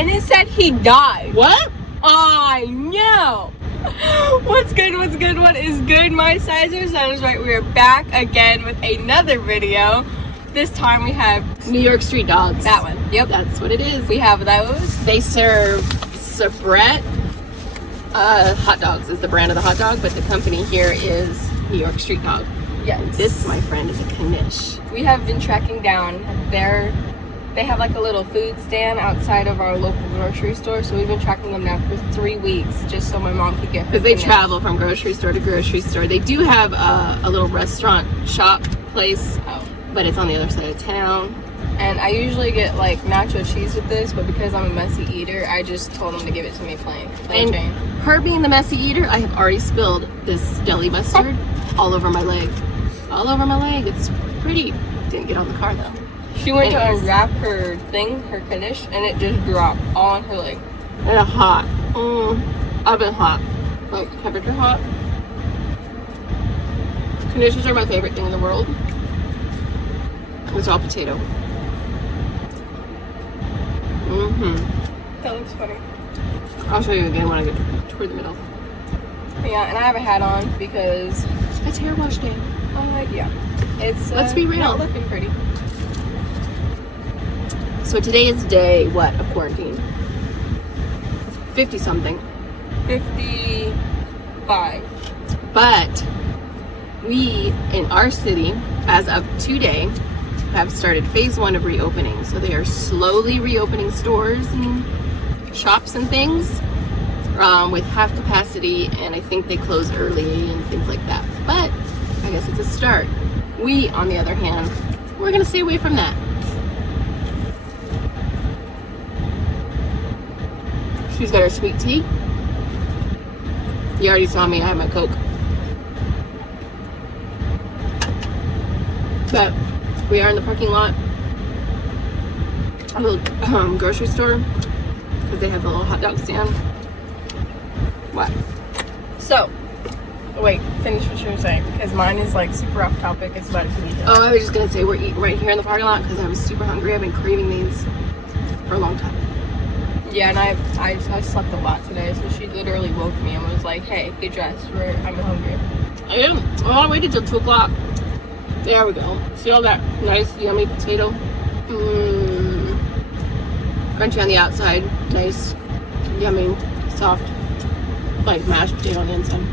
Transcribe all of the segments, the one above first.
and it said he died. What? I know. What's good? What is good? My sizers, that is right. We are back again with another video. This time we have New York street dogs. that one. Yep, That's what it is. we have those. They serve Sabrett hot dogs is the brand of the hot dog, but the company here is New York street dog. Yes. This, my friend, is a knish. We have been tracking down they have like a little food stand outside of our local grocery store, so we've been tracking them down for 3 weeks just so my mom could get her Because they knish. travel from grocery store to grocery store. They do have a little restaurant shop place, but it's on the other side of town. And I usually get like nacho cheese with this, but because I'm a messy eater, I just told them to give it to me plain And Jane. her being the messy eater, I have already spilled this deli mustard all over my leg. All over my leg. It's pretty. Didn't get on the car though. She went to Anyways. unwrap her thing, her knish, and it just dropped all on her leg. And a hot. Oven hot. Like temperature hot. Knishes are my favorite thing in the world. It's all potato. That looks funny. I'll show you again when I get toward the middle. Yeah, and I have a hat on because It's hair wash day. yeah, it's Let's be real. not looking pretty. So today is day, what, of quarantine? 50 something. 55. But we, in our city, as of today, have started phase 1 of reopening. So they are slowly reopening stores and shops and things with half capacity, and I think they close early and things like that. But I guess it's a start. We, on the other hand, we're gonna stay away from that. She's got her sweet tea. You already saw me, I have my Coke. But we are in the parking lot of the grocery store because they have the little hot dog stand. What? So, wait, finish what you were saying because mine is like super off topic. It's about to be done. Oh, I was just gonna say we're eating right here in the parking lot because I was super hungry. I've been craving these for a long time. Yeah, and I slept a lot today, so she literally woke me and was like, "Hey, get dressed. I'm hungry." I am. Well, I waited till 2 o'clock. There we go. See all that nice, yummy potato? Crunchy on the outside. Nice, yummy, soft, like mashed potato on the inside.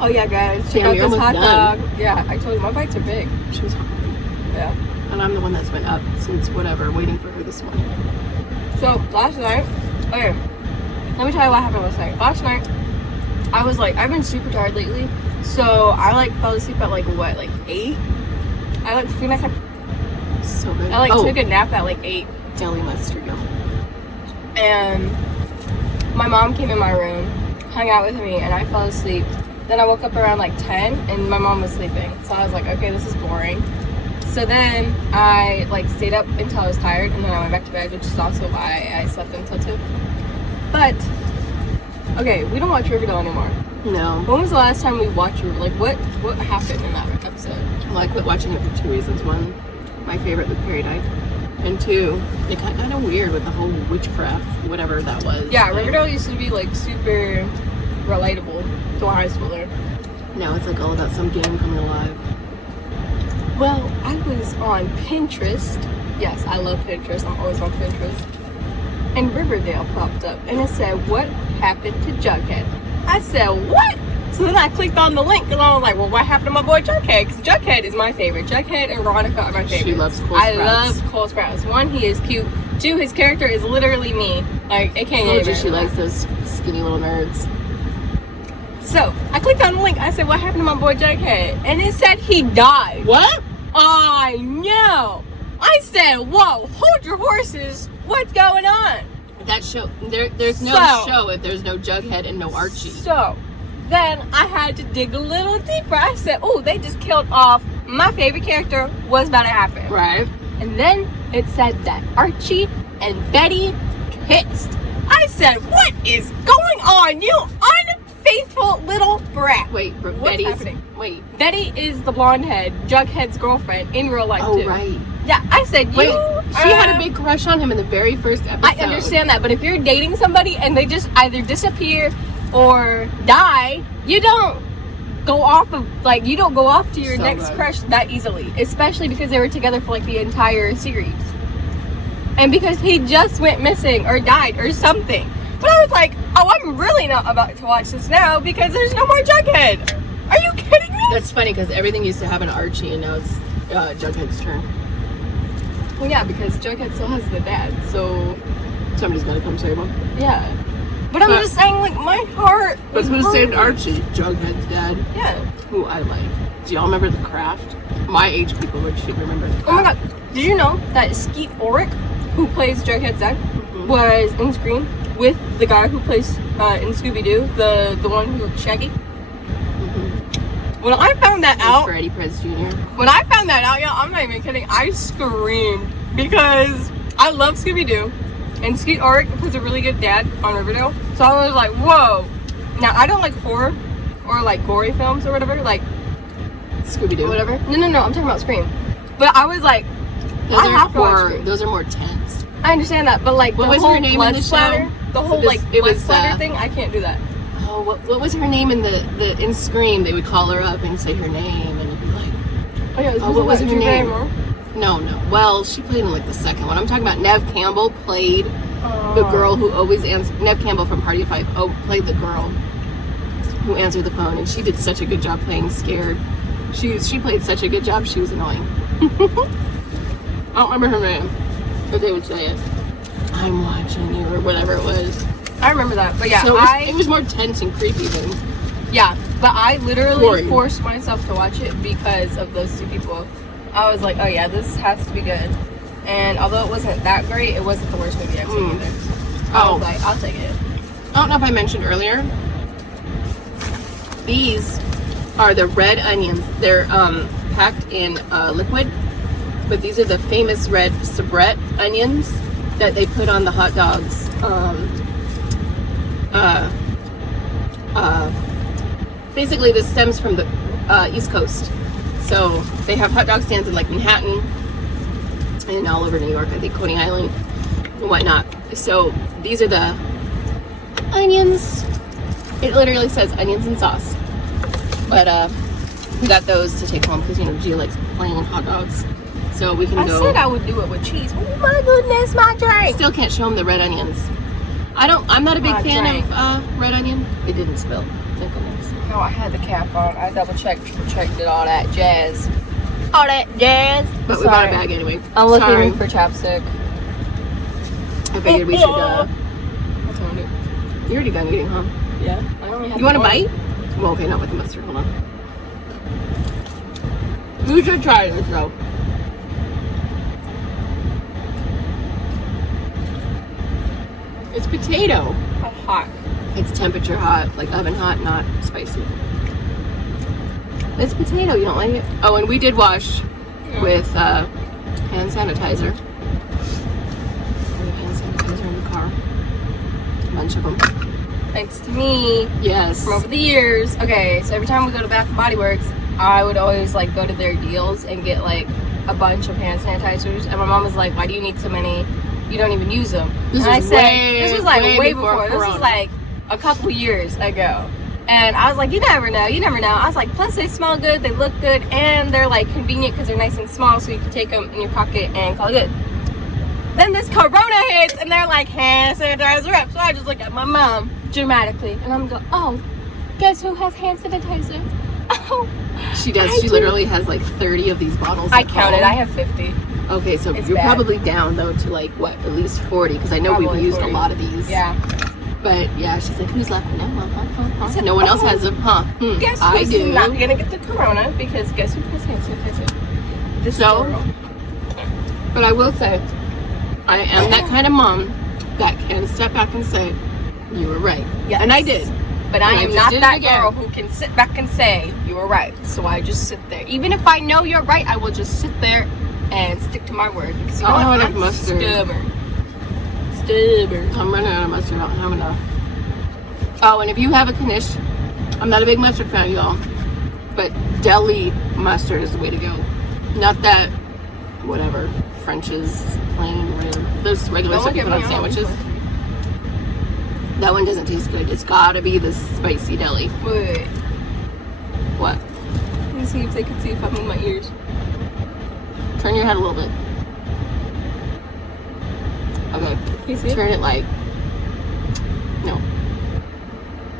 Oh yeah, guys, check Damn, out you're this hot almost dog. done. Yeah, I told you my bites are big. She was hungry. Yeah. And I'm the one that's been up since whatever, waiting for her this morning. So last night, okay, let me tell you what happened last night. Last night, I was like, I've been super tired lately, so I like fell asleep at like 8. I like So good. I took a nap at like 8, Deli mustard, yum. and my mom came in my room, hung out with me, and I fell asleep. Then I woke up around like 10, and my mom was sleeping, so I was like, okay, this is boring. So then I stayed up until I was tired, and then I went back to bed, which is also why I slept until 2. But okay, we don't watch Riverdale anymore. No. When was the last time we watched Riverdale? Like what happened in that episode? Well, I quit watching it for 2 reasons. One, my favorite with Perry died. And 2, it got kind of weird with the whole witchcraft, whatever that was. Yeah, Riverdale used to be like super relatable to a high schooler. Now it's like all about some game coming alive. Well, I was on Pinterest. Yes, I love Pinterest. I'm always on Pinterest. And Riverdale popped up, and it said, "What happened to Jughead?" I said, "What?" So then I clicked on the link, and I was like, "Well, what happened to my boy Jughead?" Because Jughead is my favorite. Jughead and Veronica are my favorite. She loves Cole I Sprouse. love Cole Sprouse. 1, he is cute. 2, his character is literally me. Like, it can't Oh, get she likes those skinny little nerds. So I clicked on the link. I said, "What happened to my boy Jughead?" And it said he died. What? I know. I said, "Whoa, hold your horses. What's going on?" That show, there's no show if there's no Jughead and no Archie. So then I had to dig a little deeper. I said, "Oh, they just killed off my favorite character. What's about to happen?" Right. And then it said that Archie and Betty kissed. I said, "What is going on, you unfaithful little brat?" Wait, What's Betty's. happening? Wait. Betty is the blonde head, Jughead's girlfriend in real life Oh, too. right. Yeah, I said Wait, she had a big crush on him in the very first episode. I understand that, but if you're dating somebody and they just either disappear or die, you don't go off to your next crush that easily, especially because they were together for like the entire series. And because he just went missing or died or something. But I was like, oh, I'm really not about to watch this now because there's no more Jughead. Are you kidding me? That's funny because everything used to happen to Archie and now it's Jughead's turn. Well, yeah, because Jughead still has the dad, so somebody's gonna come save him. Yeah. But I'm just saying, like, my heart. But who saved Archie? Jughead's dad. Yeah. Who I like. Do y'all remember The Craft? My age people would remember The Craft. Oh my god. Did you know that Skeet Ulrich, who plays Jughead's dad, was in Scream with the guy who plays in Scooby-Doo, the one who looks Shaggy? When I found that out, Freddie Prinze Jr. When I found that out, y'all, I'm not even kidding. I screamed because I love Scooby-Doo, and Skeet Ulrich was a really good dad on Riverdale. So I was like, whoa. Now I don't like horror or like gory films or whatever, like Scooby-Doo. Or whatever. No, I'm talking about Scream. But I was like, those are more tense. I understand that, but like what the was whole her name blood in the splatter, show? the whole blood splatter thing, I can't do that. Oh, what was her name in the in Scream? They would call her up and say her name, and it'd be like, oh yeah, what was her name? More? No. Well, she played in like the second one. I'm talking about Nev Campbell played the girl who always answered. Nev Campbell from Party of Five played the girl who answered the phone, and she did such a good job playing scared. She played such a good job. She was annoying. I don't remember her name, but they would say it. I'm watching you, or whatever it was. I remember that, but yeah, so it was more tense and creepy than. Yeah, but I literally forced myself to watch it because of those two people. I was like, oh yeah, this has to be good. And although it wasn't that great, it wasn't the worst movie I've seen either. I was like, I'll take it. I don't know if I mentioned earlier. These are the red onions. They're packed in liquid, but these are the famous red soubrette onions that they put on the hot dogs. Basically this stems from the East Coast. So they have hot dog stands in like Manhattan and all over New York, I think Coney Island and whatnot. So these are the onions. It literally says onions and sauce. But we got those to take home because, you know, Gia likes plain hot dogs. So we can go. I said I would do it with cheese. Oh my goodness, my drink. Still can't show them the red onions. I'm not a big fan of red onion. It didn't spill. Thank goodness. No, I had the cap on. I double checked, it, all that jazz. All that jazz. But we bought a bag anyway. I'm looking for chapstick. I figured we should. What's on it? You already done eating, huh? Yeah. I only have you want a bite? Well, okay, not with the mustard. Hold on. You should try this though. It's potato. Hot. It's temperature hot, like oven hot, not spicy. It's potato. You don't like it? Oh, and we did wash with hand sanitizer. We have hand sanitizer in the car. A bunch of them. Thanks to me. Yes. From over the years. Okay, so every time we go to Bath & Body Works, I would always like go to their deals and get like a bunch of hand sanitizers. And my mom was like, "Why do you need so many? You don't even use them." This was like way before. This was like a couple years ago. And I was like, you never know. I was like, plus they smell good, they look good, and they're like convenient because they're nice and small, so you can take them in your pocket and call it good. Then this corona hits, and they're like, hand sanitizer up. So I just look at my mom dramatically, and I'm going, oh, guess who has hand sanitizer? Oh, she does. She literally has like 30 of these bottles. I counted. I have 50. Okay, so you're probably down though to like what, at least 40, because I know we've used 40. A lot of these. Yeah. But yeah, she's like, who's left? No one else has them, huh? Guess who's not gonna get the corona, because guess who has hand sanitizer? This girl. But I will say, I am that kind of mom that can step back and say, you were right. Yes. And I did. But I am not that girl who can sit back and say, you were right. So I just sit there. Even if I know you're right, I will just sit there and stick to my word. Because you know what? I'm mustard. Stubborn. I'm running out of mustard. I don't have enough. Oh, and if you have a Knish, I'm not a big mustard fan, y'all. But deli mustard is the way to go. Not that whatever, French's, plain, whatever. Those regular Don't stuff you look put at on me, sandwiches. That one doesn't taste good. It's gotta be the spicy deli. Wait. What? Let me see if they can see if I move my ears. Turn your head a little bit. Okay. Can you see it? Turn it like. No.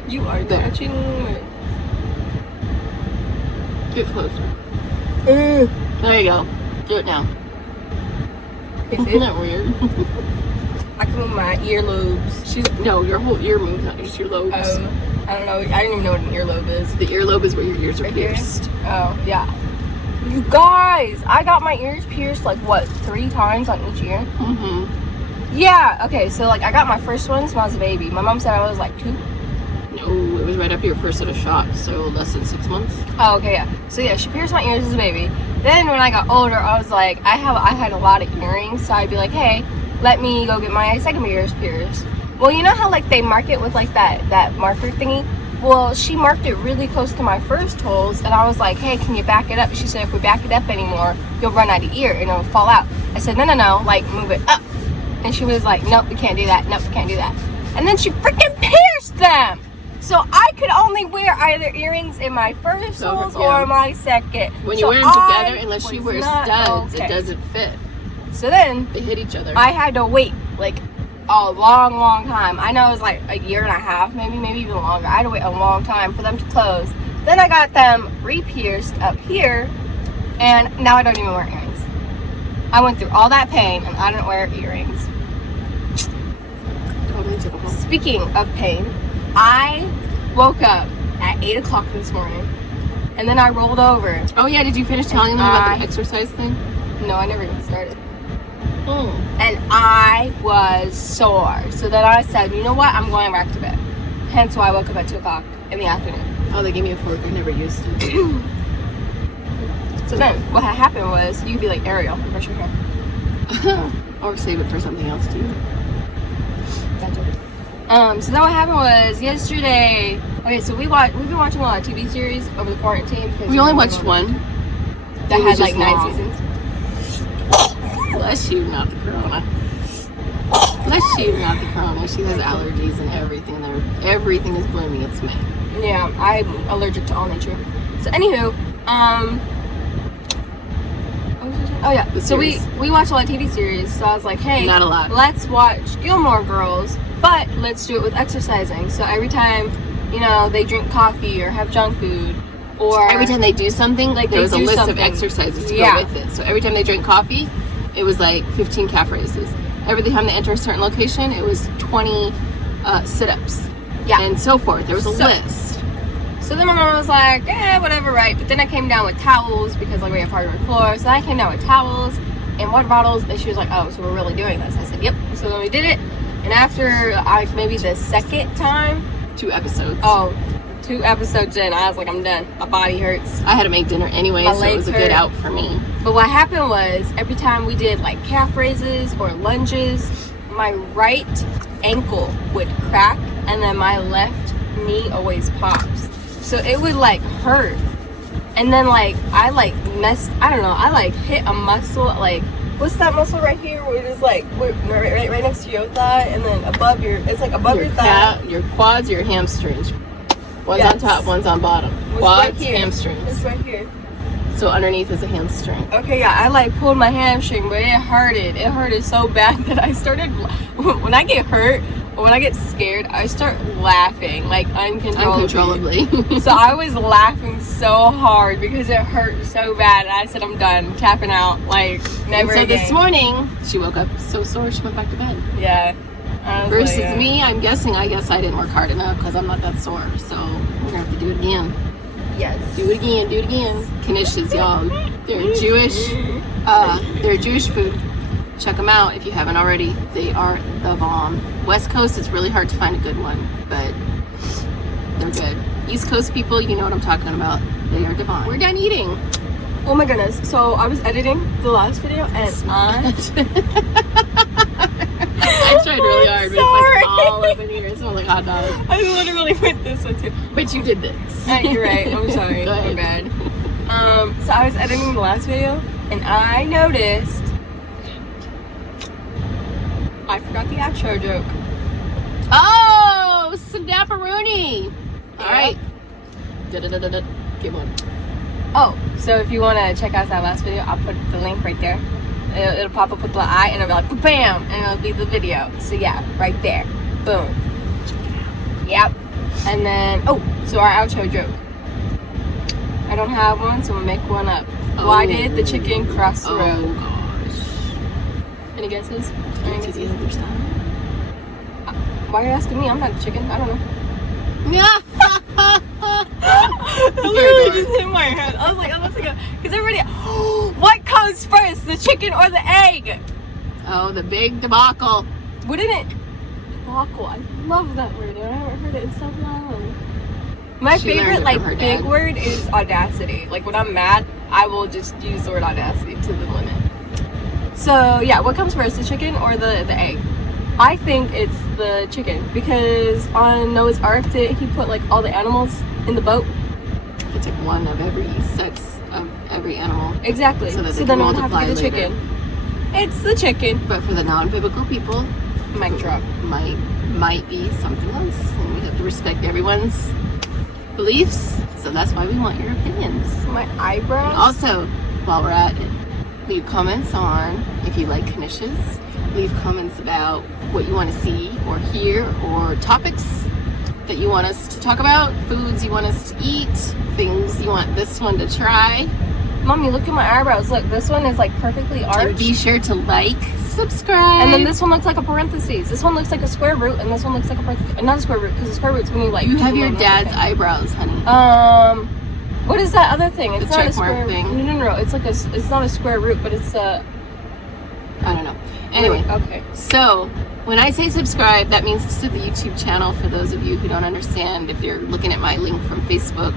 You are There. touching it. Get closer. There you go. Do it now. Can you see Isn't it? that weird? I can move my earlobes. No, your whole ear moves, not just your lobes. I don't know. I didn't even know what an earlobe is. The earlobe is where your ears are Right here? pierced. Oh, yeah. You guys, I got my ears pierced like what, 3 times on each ear? Mm-hmm. Yeah. Okay, so like I got my first ones when I was a baby. My mom said I was like 2. No, it was right after your first set of shots, so less than 6 months. Oh, okay, yeah. So yeah, she pierced my ears as a baby. Then when I got older, I was like, I had a lot of earrings, so I'd be like, hey, let me go get my second ears pierced. Well, you know how like they mark it with like that marker thingy? Well, she marked it really close to my first holes, and I was like, hey, can you back it up? She said, if we back it up anymore, you'll run out of ear and it'll fall out. I said, no, like move it up. And she was like, nope, we can't do that. Nope, we can't do that. And then she freaking pierced them. So I could only wear either earrings in my first holes or my second. When you So wear them together, I unless you was wear not studs, okay. it doesn't fit. So then They hit each other. I had to wait like a long time. I know it was like a year and a half, maybe even longer. I had to wait a long time for them to close. Then I got them re-pierced up here, and now I don't even wear earrings. I went through all that pain and I didn't wear earrings. Totally typical. Speaking of pain, I woke up at 8 o'clock this morning, and then I rolled over. Oh yeah, did you finish telling them about the exercise thing? No, I never even started. Oh. And I was sore. So then I said, you know what? I'm going back to bed. Hence why I woke up at 2 o'clock in the afternoon. Oh, they gave me a fork. I never used it. So then what had happened was, you could be like Ariel and brush your hair. Or save it for something else too. So then what happened was yesterday. Okay, so we've been watching a lot of TV series over the quarantine. Because We only watched one. That It was had like just 9 long. seasons. Bless you, not the corona. Bless you, not the corona. She has allergies and everything. Everything is blooming. It's May. Yeah, I'm allergic to all nature. So anywho, oh yeah. The So we series. watch a lot of TV series. So I was like, hey, Not a lot. let's watch Gilmore Girls, but let's do it with exercising. So every time, they drink coffee or have junk food, or Every time they do something, Like, there they was a do list something. of exercises to Yeah. go with it. So every time they drank coffee, it was like 15 calf raises. Every time they enter a certain location, it was 20 sit-ups. Yeah. And so forth. There was a So- list. So then my mom was like, whatever, right? But then I came down with towels because like we have hardwood floor. So I came down with towels and water bottles, and she was like, oh, so we're really doing this. I said, yep. So then we did it, and after maybe the second time, 2 episodes. 2 episodes in, I was like, I'm done. My body hurts. I had to make dinner anyway, My so it was a legs good hurt. out for me. But what happened was, every time we did like calf raises or lunges, my right ankle would crack, and then my left knee always pops. So it would like hurt. And then like I hit a muscle, like what's that muscle right here where it is like right next to your thigh, and then above it's like above your thigh. Your quads, your hamstrings. One's on Yes. top, one's on bottom. It's Quads, right here. hamstrings. It's right here. So underneath is a hamstring. Okay, yeah, I like pulled my hamstring, but it hurted. It hurted so bad that I started, when I get hurt or when I get scared, I start laughing like uncontrollably. So I was laughing so hard because it hurt so bad. And I said, I'm done, tapping out, like never And so again. this morning, she woke up so sore she went back to bed. Yeah. I was Versus like, me, I guess I didn't work hard enough because I'm not that sore. So we're gonna have to do it again. Yes. Do it again. Knishes, y'all. They're Jewish. They're Jewish food. Check them out if you haven't already. They are the bomb. West Coast, it's really hard to find a good one, but they're good. East Coast people, you know what I'm talking about. They are divine. We're done eating. Oh my goodness. So I was editing the last video and I tried really hard, but sorry. it's like all up in here. It smells like hot dog. I literally went this way too. But you did this. You're right. I'm sorry. Go My ahead. bad. So I was editing the last video, and I noticed I forgot the outro joke. Oh, snapperoonie. All Yeah. right. Da-da-da-da-da. Keep on. Oh, so if you want to check out that last video, I'll put the link right there. It'll pop up with the eye, and it'll be like, bam, and it'll be the video. So yeah, right there. Boom. Check it out. Yep. And then, oh, so our outro joke. I don't have one, so I'm going to make one up. Why did the chicken cross the road? Oh, gosh. Any guesses? Get to the other side. Why are you asking me? I'm not a chicken. I don't know. Yeah. I literally just hit my head. I was like, oh, let's go. Because everybody, what comes first, the chicken or the egg? Oh, the big debacle. Wouldn't it? Debacle. I love that word. I haven't heard it in so long. My She learned favorite, it like, from her big dad. word is audacity. Like, when I'm mad, I will just use the word audacity to the limit. So, yeah, what comes first, the chicken or the egg? I think it's the chicken because on Noah's Ark, he put, like, all the animals in the boat. He took one of every sex of every animal. Exactly. So that they then can it would have to be the multiply chicken. It's the chicken. But for the non-biblical people, Mic drop. might be something else. And we have to respect everyone's beliefs. So that's why we want your opinions. My eyebrows. Also, while we're at it, leave comments on if you like knishes. Leave comments about what you want to see or hear or topics that you want us to talk about, foods you want us to eat, things you want this one to try. Mommy, look at my eyebrows. Look, this one is like perfectly And arched. be sure to like, subscribe. And then this one looks like a parentheses. This one looks like a square root, and this one looks like a parentheses. Not a square root, because a square root's when you like. You have put your them on dad's everything. eyebrows, honey. What is that other thing? It's The not a check mark square. thing. No. It's like it's not a square root, but it's a. I don't know. Anyway, Okay. so when I say subscribe, that means to the YouTube channel. For those of you who don't understand, if you're looking at my link from Facebook,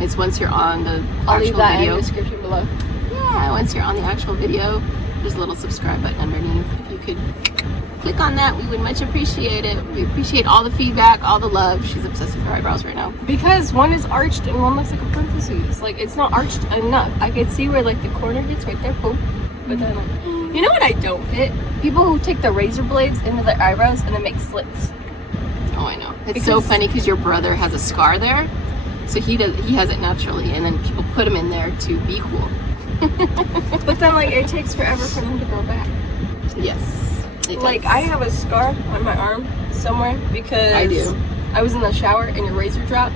it's once you're on the I'll leave actual that video. in the description below. Yeah, once you're on the actual video, there's a little subscribe button underneath. If you could click on that, we would much appreciate it. We appreciate all the feedback, all the love. She's obsessed with her eyebrows right now. Because one is arched and one looks like a parentheses. Like it's not arched enough. I could see where like the corner gets right there. Boom. But then like, you know what I don't get? People who take the razor blades into their eyebrows and then make slits. Oh, I know. It's so funny because your brother has a scar there, so he has it naturally, and then people put him in there to be cool. But then like it takes forever for them to grow back. Yes. It Like does. I have a scar on my arm somewhere because I do. I was in the shower and your razor dropped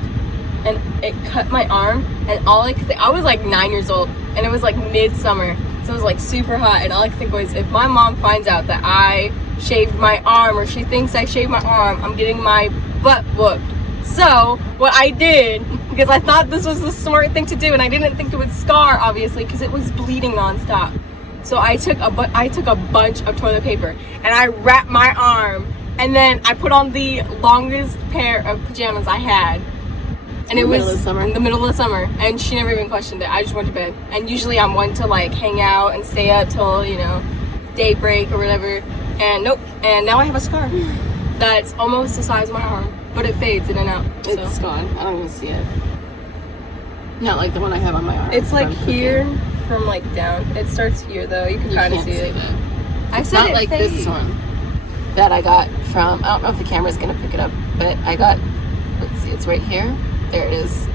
and it cut my arm, and all I could think, I was like 9 years old and it was like midsummer, so it was like super hot, and all I could think was, if my mom finds out that I shaved my arm or she thinks I shaved my arm, I'm getting my butt whooped. So what I did, because I thought this was the smart thing to do and I didn't think it would scar obviously because it was bleeding nonstop. So I took a bunch of toilet paper and I wrapped my arm, and then I put on the longest pair of pajamas I had. And it was in the middle of the summer, and she never even questioned it. I just went to bed. And usually I'm one to like hang out and stay up till, you know, daybreak or whatever. And nope. And now I have a scar that's almost the size of my arm, but it fades in and out. It's gone. I don't even see it. Not like the one I have on my arm. It's like from cooking. here from like down. It starts here though. You can You kind of can't see it. that. I It's said not it like fades. this one that I got from, I don't know if the camera's gonna pick it up, but I got, let's see, it's right here. There it is.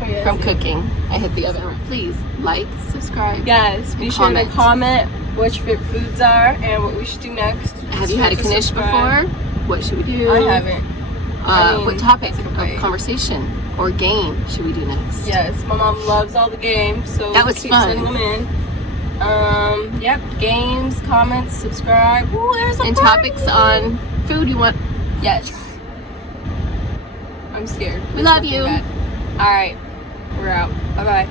Oh, yeah, I From see it. cooking. I hit the oven. Please like, subscribe. Yes, be sure comment. to comment which favorite foods are and what we should do next. Have you had a knish before? What should we do? I haven't. I mean, what topic that's of okay. conversation or game should we do next? Yes, my mom loves all the games, so That was keep fun. sending them in. Yep, games, comments, subscribe. Ooh, there's a And party. topics on food you want. Yes. I'm scared. We love you. All right, we're out. Bye bye.